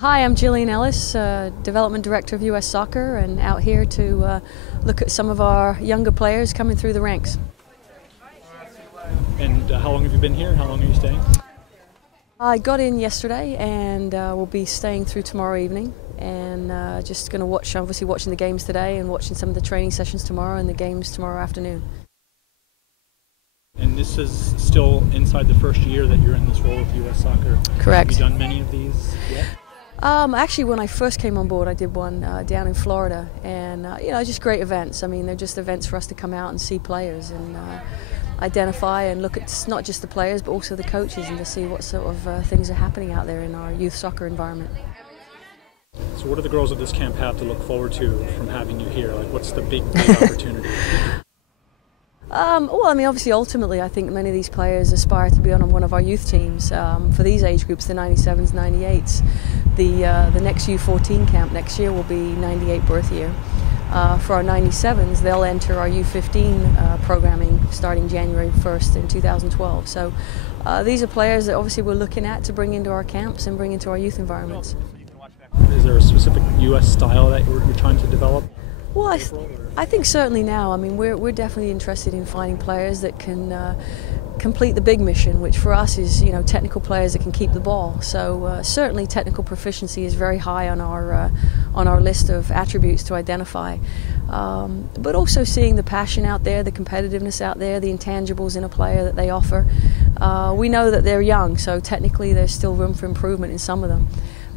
Hi, I'm Jillian Ellis, Development Director of US Soccer, and out here to look at some of our younger players coming through the ranks. And how long have you been here? How long are you staying? I got in yesterday and will be staying through tomorrow evening, and just going to obviously watching the games today and watching some of the training sessions tomorrow and the games tomorrow afternoon. And this is still inside the first year that you're in this role with US Soccer. Correct. Have you done many of these yet? Actually, when I first came on board, I did one down in Florida, and just great events. I mean, they're just events for us to come out and see players and identify and look at not just the players but also the coaches, and to see what sort of things are happening out there in our youth soccer environment. So what do the girls at this camp have to look forward to from having you here? Like, what's the big opportunity? Well, I mean, obviously, ultimately, I think many of these players aspire to be on one of our youth teams. For these age groups, the 97s, 98s, the next U14 camp next year will be 98 birth year. For our 97s, they'll enter our U15 programming starting January 1st in 2012. So these are players that obviously we're looking at to bring into our camps and bring into our youth environments. Is there a specific U.S. style that you're trying to develop? Well, I think certainly now. I mean, we're definitely interested in finding players that can complete the big mission, which for us is technical players that can keep the ball. So certainly technical proficiency is very high on our list of attributes to identify. But also seeing the passion out there, the competitiveness out there, the intangibles in a player that they offer. We know that they're young, so technically there's still room for improvement in some of them.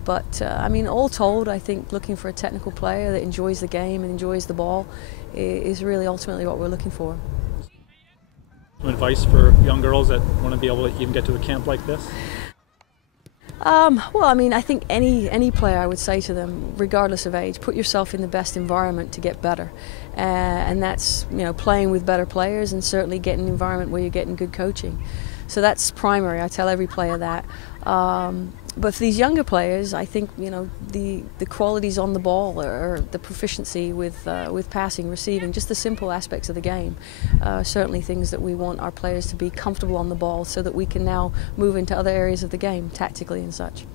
But I mean, all told, I think looking for a technical player that enjoys the game and enjoys the ball is really ultimately what we're looking for. Some advice for young girls that want to be able to even get to a camp like this? Well, I mean, I think any player, I would say to them, regardless of age, put yourself in the best environment to get better, and that's playing with better players and certainly getting an environment where you're getting good coaching. So that's primary. I tell every player that. But for these younger players, I think the qualities on the ball, or the proficiency with passing, receiving, just the simple aspects of the game, certainly things that we want our players to be comfortable on the ball, so that we can now move into other areas of the game, tactically and such.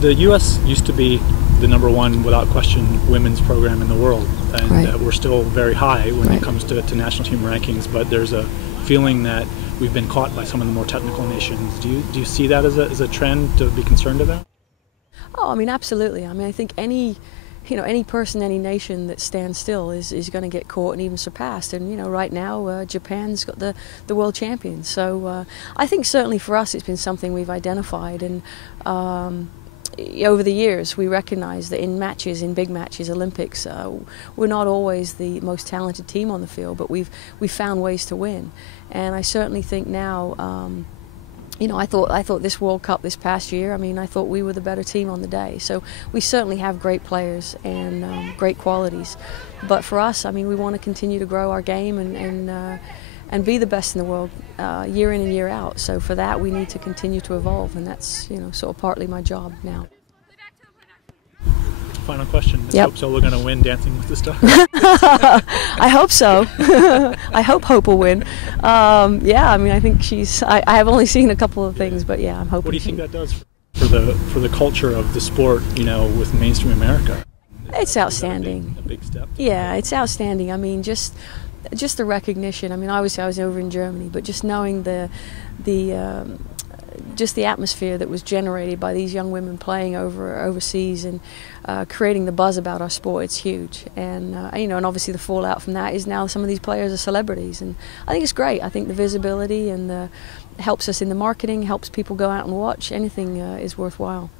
The U.S. used to be the #1, without question, women's program in the world, and right. We're still very high when right. it comes to national team rankings. But there's a feeling that we've been caught by some of the more technical nations. Do you see that as a trend to be concerned about? Oh, I mean, absolutely. I mean, I think any person, any nation that stands still is going to get caught and even surpassed. And right now, Japan's got the world champions. So I think certainly for us, it's been something we've identified, and over the years, we recognize that in big matches, Olympics, we're not always the most talented team on the field, but we've found ways to win. And I certainly think now, I thought this World Cup this past year, I mean, I thought we were the better team on the day. So we certainly have great players and great qualities. But for us, I mean, we want to continue to grow our game and be the best in the world year in and year out. So for that, we need to continue to evolve, and that's sort of partly my job now. Final question. Is Yep. Hope Solo going to win Dancing with the Stars? I hope so. I hope Hope will win. Yeah, I mean, I think I have only seen a couple of things, but yeah, I'm hoping. What do you think that does for the culture of the sport, with mainstream America? It's outstanding. A big step. Yeah, it's outstanding. I mean, just the recognition. I mean, I was over in Germany, but just knowing just the atmosphere that was generated by these young women playing overseas and creating the buzz about our sport, it's huge. And and obviously the fallout from that is now some of these players are celebrities, and I think it's great. I think the visibility and helps us in the marketing, helps people go out and watch. Anything is worthwhile.